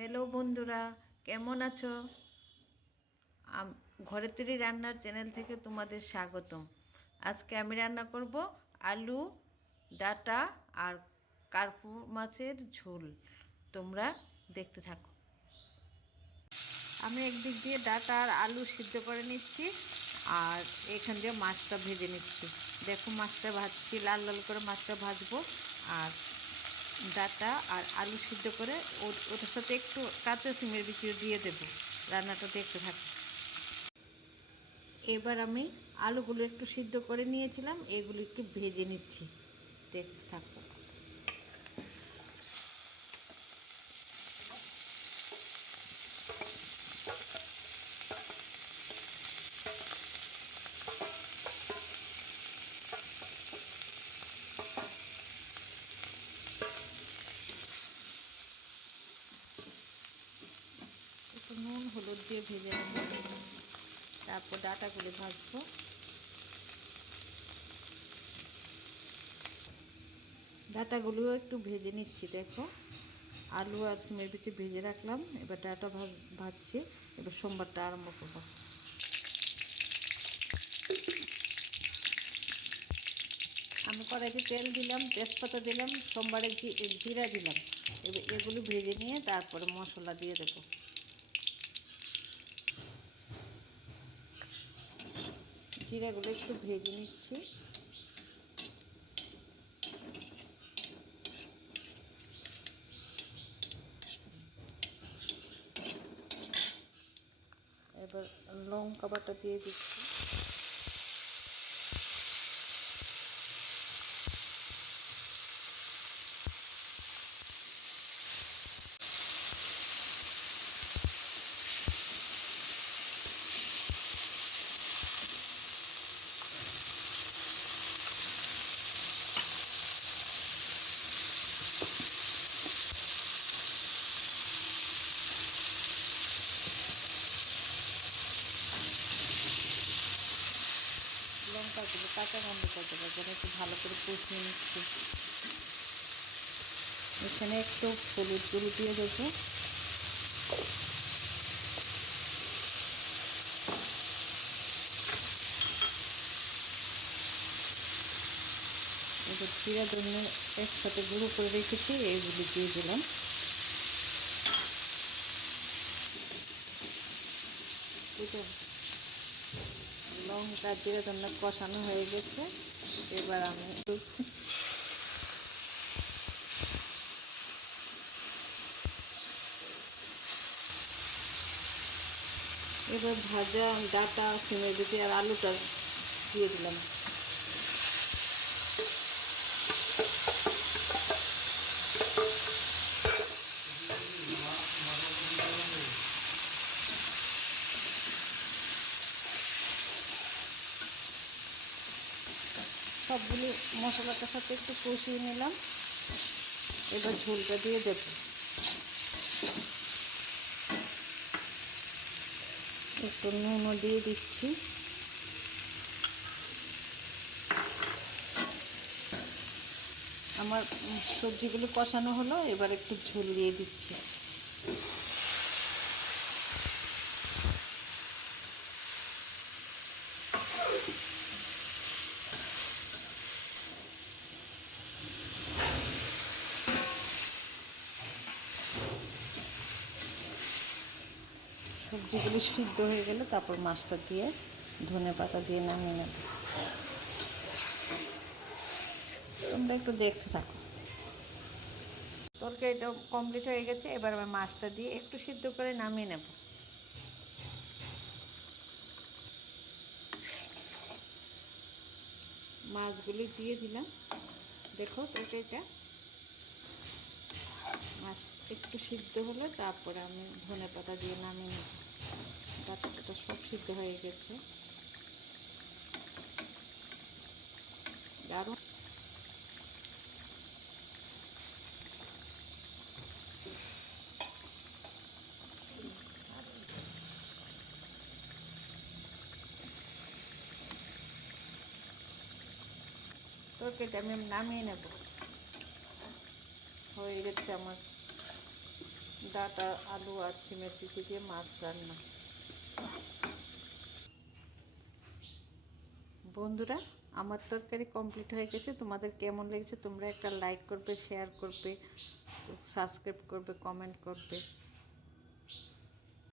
Hello বন্ধুরা, কেমন আছো? ঘরের তৈরি রান্নার চ্যানেল থেকে তোমাদের স্বাগতম। আজকে আমি রান্না করব আলু, ডাঁটা আর কার্পু মাছের ঝোল। তোমরা দেখতে থাকো। আমি একদিক দিয়ে ডাঁটা আর আলু সিদ্ধ করে নিচ্ছি, আর এখান দিয়ে মাছটা ভেজে নিচ্ছি। দেখো, মাছটা ভাজছি, লাল লাল করে মাছটা ভাজবো। আর ডাঁটা আর আলু সিদ্ধ করে ওটার সাথে একটু কাঁচা সিমের বিচিও দিয়ে দেবো। রান্নাটা দেখতে থাকি। এবার আমি আলুগুলো একটু সিদ্ধ করে নিয়েছিলাম, এগুলো একটু ভেজে নিচ্ছি, দেখতে থাকবো। একটু নুন হলুদ দিয়ে ভেজে নেব, তারপর ডাঁটাগুলো ভাজবো। ডাঁটাগুলোও একটু ভেজে নিচ্ছি। দেখো, আলু আর সিমের বিচি ভেজে রাখলাম, এবার ডাঁটা ভাজছি। এবার সোমবারটা আরম্ভ করবো। আমি কড়াইতে তেল দিলাম, তেজপাতা দিলাম, সোমবারে জিরা দিলাম। এবার এগুলো ভেজে নিয়ে তারপরে মশলা দিয়ে দেবো। জিরাগুলো একটু ভেজে নিচ্ছি। এবার লঙ্কা বাটা দিয়ে দিচ্ছি। লঙ্কাগুলো কাঁচা গন্ধটা দেবো, যেন একটু ভালো করে কষিয়ে নিচ্ছি। এখানে একটু হলুদ গুঁড়ো দিয়ে দেবো। এবার জিরা ধনে একসাথে গুঁড়ো করে রেখেছি, এইগুলি দিয়ে দিলাম। লঙ্কা জিরা ধনে কষানো হয়ে গেছে। এবার আমি এবার ভাজা ডাঁটা, সিমের বিচি আর আলুটা দিয়ে দিলাম। সবগুলো মশলাটার সাথে একটু কষিয়ে নিলাম। এবার ঝোলটা দিয়ে দেব। একটু নুনও দিয়ে দিচ্ছি। আমার সবজিগুলো কষানো হলো, এবার একটু ঝোল দিয়ে দিচ্ছি। সবজিগুলো সিদ্ধ হয়ে গেলে তারপর মাছটা দিয়ে ধনে পাতা দিয়ে নামিয়ে নেব। তোমরা একটু দেখতে থাকো। তরকারিটা কমপ্লিট হয়ে গেছে, এবার আমি মাছটা দিয়ে একটু সিদ্ধ করে নামিয়ে নেব। মাছগুলি দিয়ে দিলাম। দেখো, তরকারিটা মাছ একটু সিদ্ধ হলে তারপরে আমি ধনে পাতা দিয়ে নামিয়ে নেব। ডাঁটাটা সব সিদ্ধ হয়ে গেছে। দারুণ। তরকারিটা আমি নামিয়ে নেব। হয়ে গেছে আমার। ডাটা, আলু আর সিমের বিচি দিয়ে মাছ রান্না। বন্ধুরা, আমার তরকারি কমপ্লিট হয়ে গেছে। তোমাদের কেমন লেগেছে তোমরা একটা লাইক করবে, শেয়ার করবে, সাবস্ক্রাইব করবে, কমেন্ট করবে।